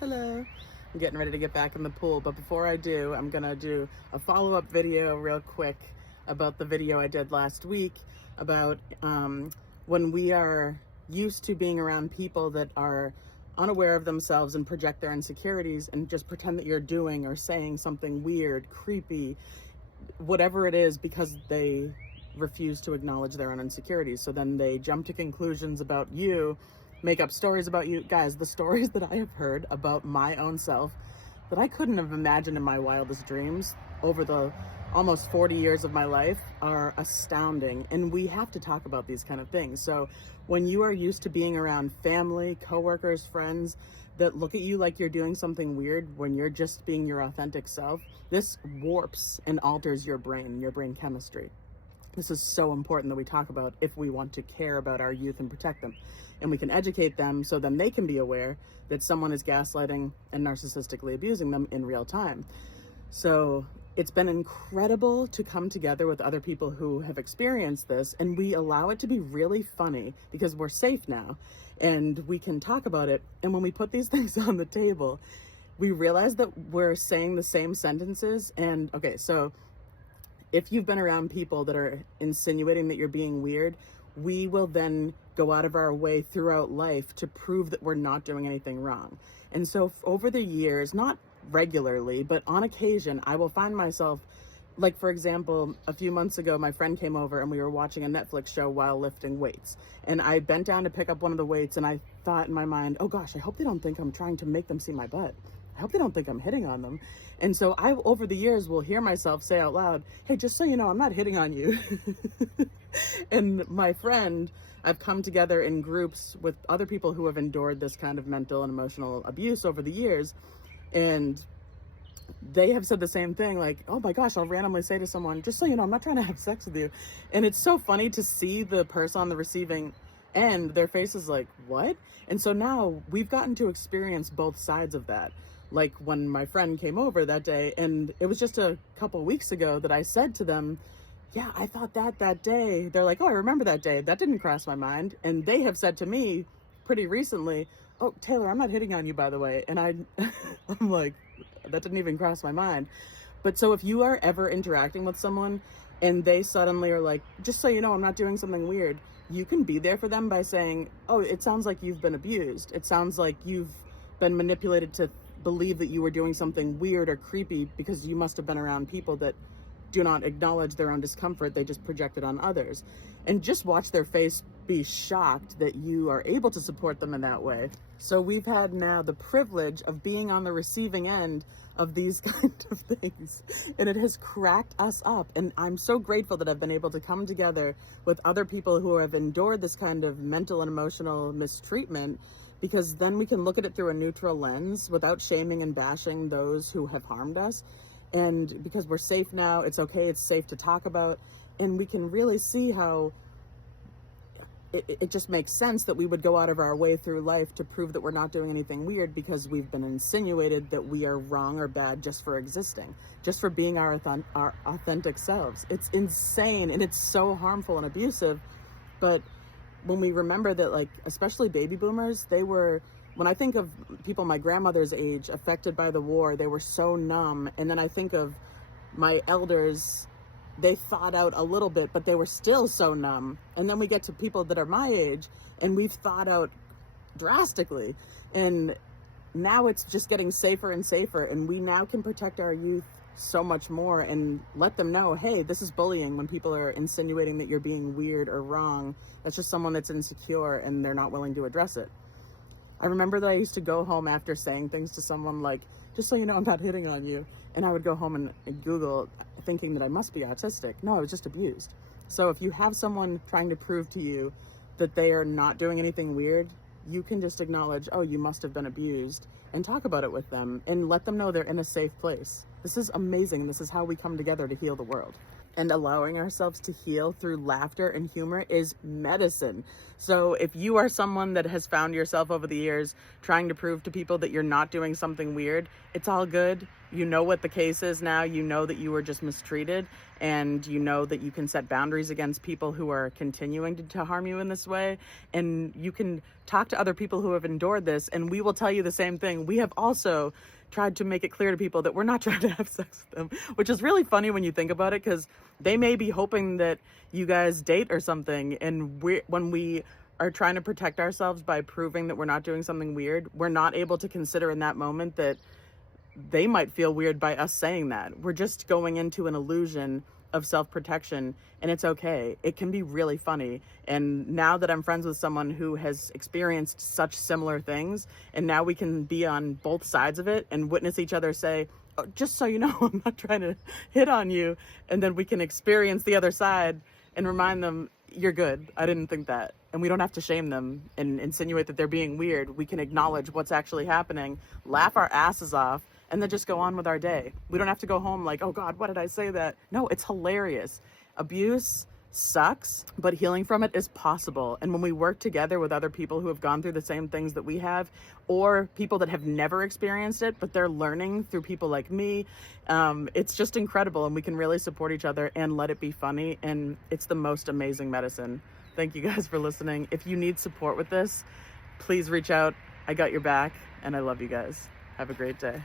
Hello. I'm getting ready to get back in the pool, but before I do, I'm gonna do a follow-up video real quick about the video I did last week about when we are used to being around people that are unaware of themselves and project their insecurities and just pretend that you're doing or saying something weird, creepy, whatever it is, because they refuse to acknowledge their own insecurities. So then they jump to conclusions about you, make up stories about you. Guys, the stories that I have heard about my own self that I couldn't have imagined in my wildest dreams over the almost 40 years of my life are astounding. And we have to talk about these kind of things. So when you are used to being around family, coworkers, friends that look at you like you're doing something weird when you're just being your authentic self, this warps and alters your brain chemistry. This is so important that we talk about if we want to care about our youth and protect them. And we can educate them so then they can be aware that someone is gaslighting and narcissistically abusing them in real time. So it's been incredible to come together with other people who have experienced this, and we allow it to be really funny because we're safe now and we can talk about it. And when we put these things on the table, we realize that we're saying the same sentences. And okay, so if you've been around people that are insinuating that you're being weird, we will then go out of our way throughout life to prove that we're not doing anything wrong. And so over the years, not regularly, but on occasion, I will find myself, like, for example, a few months ago, my friend came over and we were watching a Netflix show while lifting weights. And I bent down to pick up one of the weights and I thought in my mind, oh gosh, I hope they don't think I'm trying to make them see my butt. I hope they don't think I'm hitting on them. And so I, over the years, will hear myself say out loud, hey, just so you know, I'm not hitting on you. And my friend, I've come together in groups with other people who have endured this kind of mental and emotional abuse over the years. And they have said the same thing, like, oh my gosh, I'll randomly say to someone, just so you know, I'm not trying to have sex with you. And it's so funny to see the person on the receiving end, their face is like, what? And so now we've gotten to experience both sides of that. Like when my friend came over that day, and it was just a couple weeks ago that I said to them, yeah, I thought that day. They're like, oh, I remember that day. That didn't cross my mind. And they have said to me pretty recently, oh, Taylor, I'm not hitting on you, by the way. And I'm like, that didn't even cross my mind. But so if you are ever interacting with someone and they suddenly are like, just so you know, I'm not doing something weird, you can be there for them by saying, oh, it sounds like you've been abused. It sounds like you've been manipulated to believe that you were doing something weird or creepy because you must have been around people that do not acknowledge their own discomfort. They just project it on others. And just watch their face be shocked that you are able to support them in that way. So we've had now the privilege of being on the receiving end of these kind of things. And it has cracked us up. And I'm so grateful that I've been able to come together with other people who have endured this kind of mental and emotional mistreatment, because then we can look at it through a neutral lens without shaming and bashing those who have harmed us. And because we're safe now, it's okay, it's safe to talk about. And we can really see how it just makes sense that we would go out of our way through life to prove that we're not doing anything weird because we've been insinuated that we are wrong or bad just for existing, just for being our authentic selves. It's insane and it's so harmful and abusive. But when we remember that, like, especially baby boomers, when I think of people my grandmother's age affected by the war, they were so numb. And then I think of my elders, they thawed out a little bit, but they were still so numb. And then we get to people that are my age and we've thawed out drastically. And now it's just getting safer and safer. And we now can protect our youth so much more and let them know, hey, this is bullying when people are insinuating that you're being weird or wrong. That's just someone that's insecure and they're not willing to address it. I remember that I used to go home after saying things to someone like, just so you know, I'm not hitting on you. And I would go home and Google thinking that I must be autistic. No, I was just abused. So if you have someone trying to prove to you that they are not doing anything weird, you can just acknowledge, oh, you must have been abused, and talk about it with them and let them know they're in a safe place. This is amazing. This is how we come together to heal the world. and allowing ourselves to heal through laughter and humor is medicine. So if you are someone that has found yourself over the years trying to prove to people that you're not doing something weird, it's all good. You know what the case is now. You know that you were just mistreated, and you know that you can set boundaries against people who are continuing to harm you in this way. And you can talk to other people who have endured this, and we will tell you the same thing. We have also tried to make it clear to people that we're not trying to have sex with them, which is really funny when you think about it, because they may be hoping that you guys date or something. And when we are trying to protect ourselves by proving that we're not doing something weird, we're not able to consider in that moment that they might feel weird by us saying that. We're just going into an illusion of self-protection, and it's okay. It can be really funny. And now that I'm friends with someone who has experienced such similar things, and now we can be on both sides of it and witness each other say, oh, just so you know, I'm not trying to hit on you. And then we can experience the other side and remind them, you're good. I didn't think that. And we don't have to shame them and insinuate that they're being weird. We can acknowledge what's actually happening, laugh our asses off, and then just go on with our day. We don't have to go home like, oh God, why did I say that? No, it's hilarious. Abuse sucks, but healing from it is possible. And when we work together with other people who have gone through the same things that we have, or people that have never experienced it, but they're learning through people like me, it's just incredible. And we can really support each other and let it be funny. And it's the most amazing medicine. Thank you guys for listening. If you need support with this, please reach out. I got your back, and I love you guys. Have a great day.